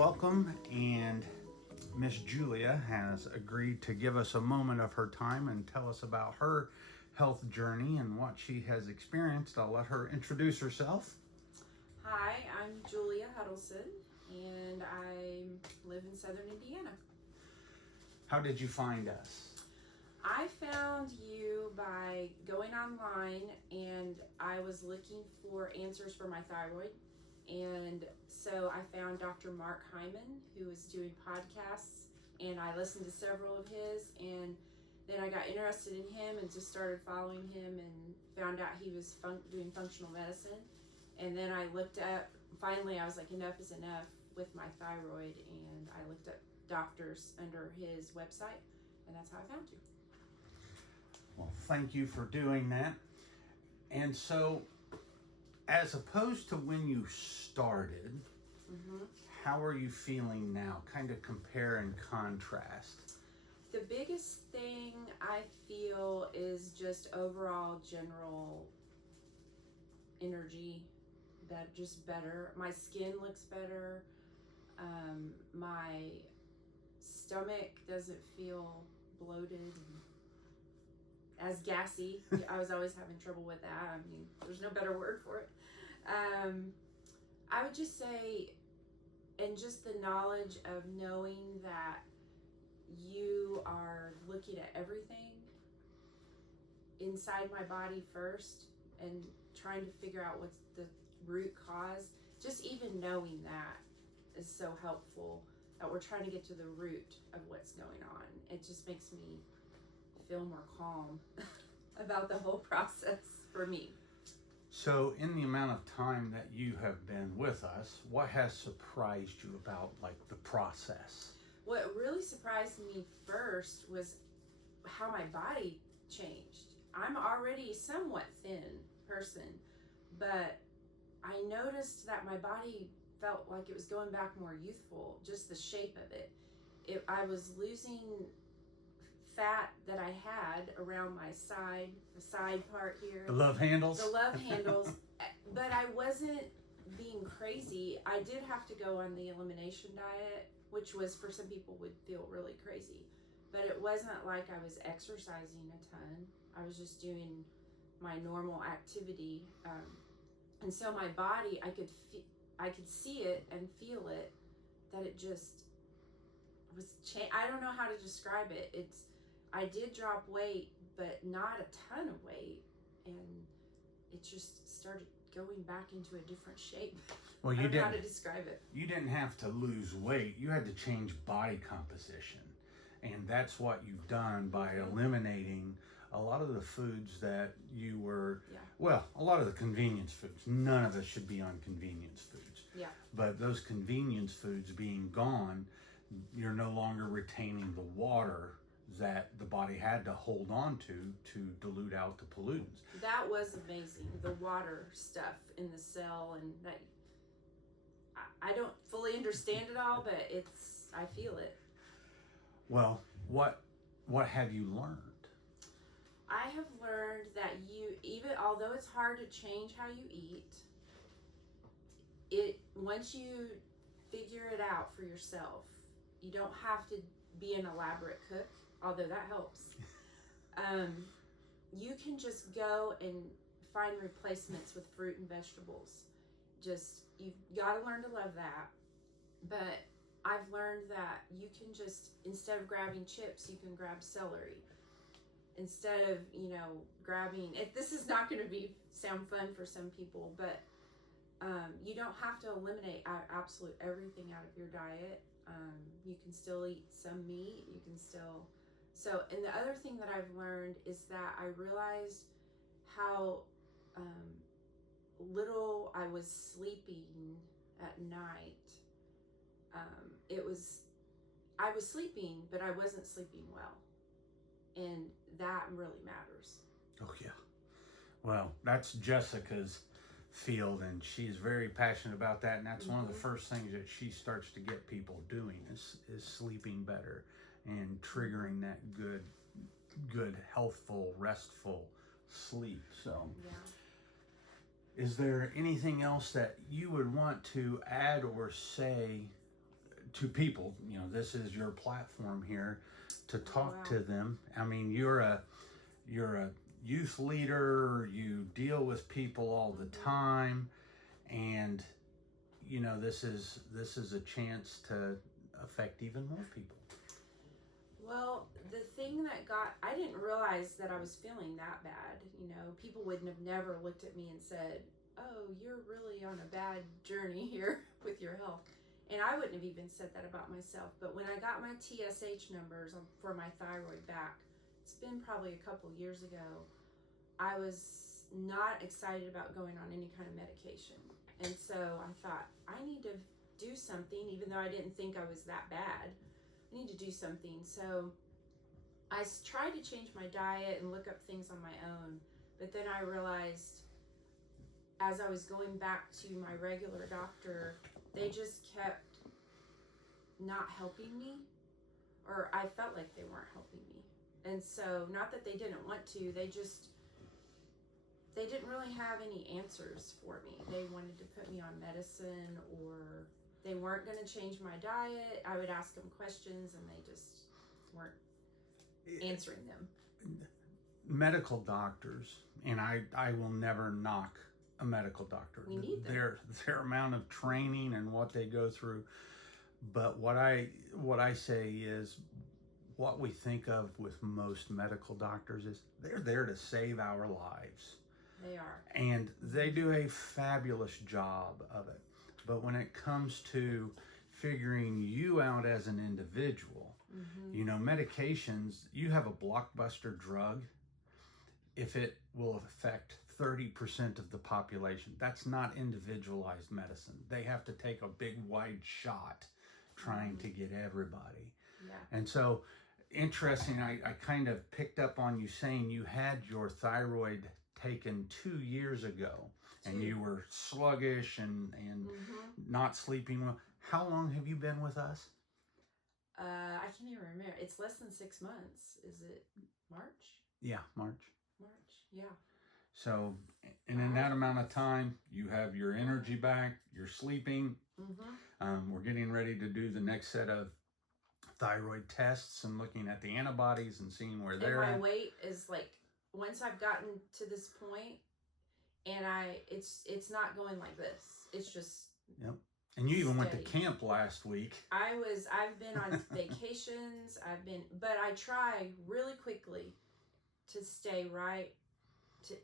welcome. And Miss Julia has agreed to give us a moment of her time and tell us about her health journey and what she has experienced. I'll let her introduce herself. Hi, I'm Julia Huddleston, and I live in Southern Indiana. How did you find us? I found you by going online, and I was looking for answers for my thyroid. And so I found Dr. Mark Hyman, who was doing podcasts, and I listened to several of his, and then I got interested in him and just started following him and found out he was doing functional medicine. And then I looked up, finally I was like, enough is enough with my thyroid, and I looked up doctors under his website, and that's how I found you. Well, thank you for doing that. And so, as opposed to when you started, how are you feeling now? Kind of compare and contrast. The biggest thing I feel is just overall general energy, that just better. My skin looks better. My stomach doesn't feel bloated and as gassy. I was always having trouble with that. I mean, there's no better word for it. I would just say, and just the knowledge of knowing that you are looking at everything inside my body first and trying to figure out what's the root cause. Just even knowing that is so helpful, that we're trying to get to the root of what's going on. It just makes me feel more calm about the whole process for me. So, in the amount of time that you have been with us, what has surprised you about the process? What really surprised me first was how my body changed. I'm already a somewhat thin person, but I noticed that my body felt like it was going back more youthful, just the shape of it. I was losing fat that I had around my side, the side part here. The love handles? The love handles. But I wasn't being crazy. I did have to go on the elimination diet, which was, for some people, would feel really crazy. But it wasn't like I was exercising a ton. I was just doing my normal activity. And so my body, I could see it and feel it, that it just was I don't know how to describe it. I did drop weight, but not a ton of weight, and it just started going back into a different shape. Well, I don't know how to describe it. You didn't have to lose weight. You had to change body composition, and that's what you've done by eliminating a lot of the foods that you were, a lot of the convenience foods. None of us should be on convenience foods. Yeah. But those convenience foods being gone, you're no longer retaining the water that the body had to hold on to dilute out the pollutants. That was amazing. The water stuff in the cell, and that I don't fully understand it all, but I feel it. Well, what have you learned? I have learned that although it's hard to change how you eat, once you figure it out for yourself, you don't have to be an elaborate cook, although that helps. You can just go and find replacements with fruit and vegetables. You've got to learn to love that. But I've learned that you can just, instead of grabbing chips, you can grab celery. Instead of, grabbing, this is not going to sound fun for some people, but you don't have to eliminate absolute everything out of your diet. You can still eat some meat. You can still... and the other thing that I've learned is that I realized how little I was sleeping at night. I was sleeping, but I wasn't sleeping well. And that really matters. Oh, yeah. Well, that's Jessica's field, and she's very passionate about that, and that's one of the first things that she starts to get people doing is sleeping better and triggering that good healthful, restful sleep. So is there anything else that you would want to add or say to people, this is your platform here to talk Wow. to them. I mean, you're a youth leader, you deal with people all the time, and this is a chance to affect even more people. Well, the thing that I didn't realize that I was feeling that bad. People wouldn't have never looked at me and said, "Oh, you're really on a bad journey here with your health." And I wouldn't have even said that about myself. But when I got my TSH numbers for my thyroid back, it's been probably a couple years ago, I was not excited about going on any kind of medication. And so I thought, I need to do something, even though I didn't think I was that bad. I need to do something. So I tried to change my diet and look up things on my own. But then I realized as I was going back to my regular doctor, they just kept not helping me, or I felt like they weren't helping me. And so, not that they didn't want to, they didn't really have any answers for me. They wanted to put me on medicine, or they weren't going to change my diet. I would ask them questions and they just weren't answering them. Medical doctors, and I will never knock a medical doctor. We need them. Their amount of training and what they go through. But what I say is, what we think of with most medical doctors is they're there to save our lives. They are. And they do a fabulous job of it. But when it comes to figuring you out as an individual, medications, you have a blockbuster drug, if it will affect 30% of the population, that's not individualized medicine. They have to take a big wide shot trying to get everybody. Yeah. And so, interesting, I kind of picked up on you saying you had your thyroid taken 2 years ago, and you were sluggish and not sleeping well. How long have you been with us? I can't even remember. It's less than 6 months. Is it March? Yeah, March. Yeah. So, and in that amount of time, you have your energy back, you're sleeping. We're getting ready to do the next set of thyroid tests and looking at the antibodies and seeing where they're and my at. weight is like, once I've gotten to this point, and it's not going like this. It's just And you even went to steady. camp last week. I've been on vacations. But I try really quickly to stay right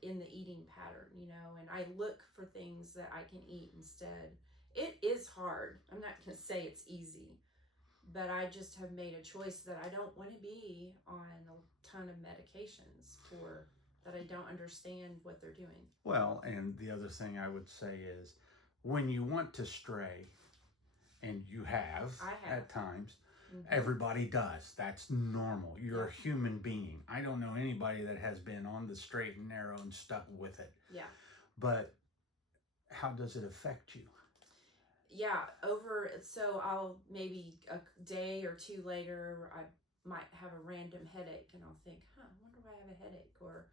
in the eating pattern, and I look for things that I can eat instead. It is hard. I'm not going to say it's easy, but I just have made a choice that I don't want to be on a ton of medications that I don't understand what they're doing. Well, and the other thing I would say is, when you want to stray, and I have. At times, everybody does. That's normal. You're a human being. I don't know anybody that has been on the straight and narrow and stuck with it. Yeah. But how does it affect you? Yeah, so I'll maybe a day or two later, I might have a random headache, and I'll think, I wonder why I have a headache. Or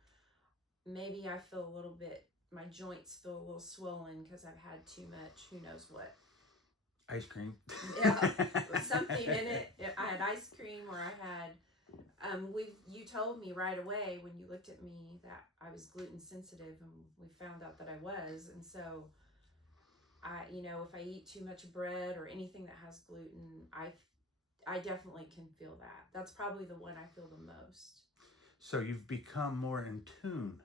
maybe I feel a little bit, my joints feel a little swollen because I've had too much, who knows what. Ice cream. Yeah, something in it. I had ice cream, or I had, you told me right away when you looked at me that I was gluten sensitive, and we found out that I was. And so if I eat too much bread or anything that has gluten, I definitely can feel that. That's probably the one I feel the most. So you've become more in tune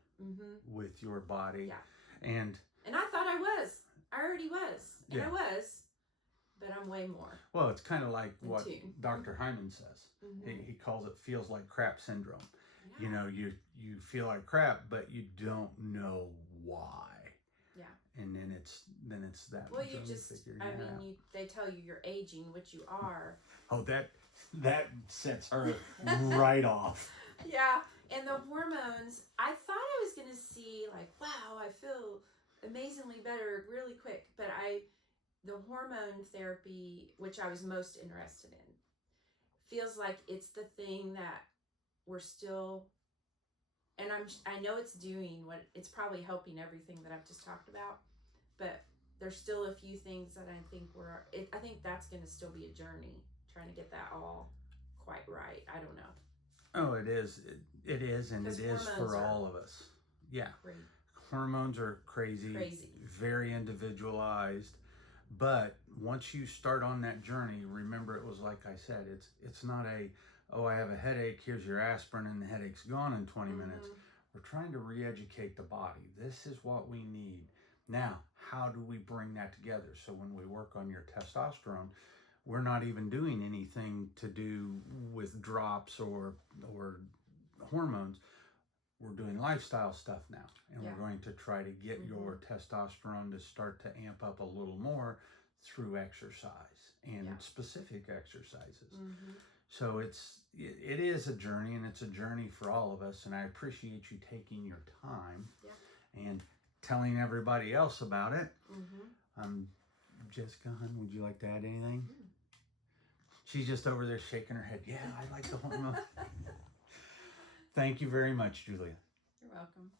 with your body. Yeah. And I thought I was. I already was. And yeah. I was. But I'm way more. Well, it's kind of like what tune. Dr. Hyman says. He calls it feels like crap syndrome. Yeah. You feel like crap, but you don't know why. Yeah. And then it's that. Well, they tell you you're aging, which you are. Oh, that sets her right off. Yeah, and the hormones, I thought I was going to see like, wow, I feel amazingly better really quick, but the hormone therapy, which I was most interested in, feels like it's the thing that we're still, and I know it's doing what it's probably helping everything that I've just talked about, but there's still a few things that I think I think that's going to still be a journey, trying to get that all quite right. I don't know. Oh, it is. It is, and it is for all of us. Yeah. Great. Hormones are crazy, very individualized. But once you start on that journey, remember it was like I said, it's not I have a headache, here's your aspirin and the headache's gone in 20 minutes. We're trying to re-educate the body. This is what we need. Now, how do we bring that together? So when we work on your testosterone, we're not even doing anything to do with drops or hormones. We're doing lifestyle stuff now, and we're going to try to get your testosterone to start to amp up a little more through exercise and specific exercises. So it is a journey, and it's a journey for all of us, and I appreciate you taking your time and telling everybody else about it. Jessica, hon, would you like to add anything? She's just over there shaking her head. Yeah, I like the hormone. Thank you very much, Julia. You're welcome.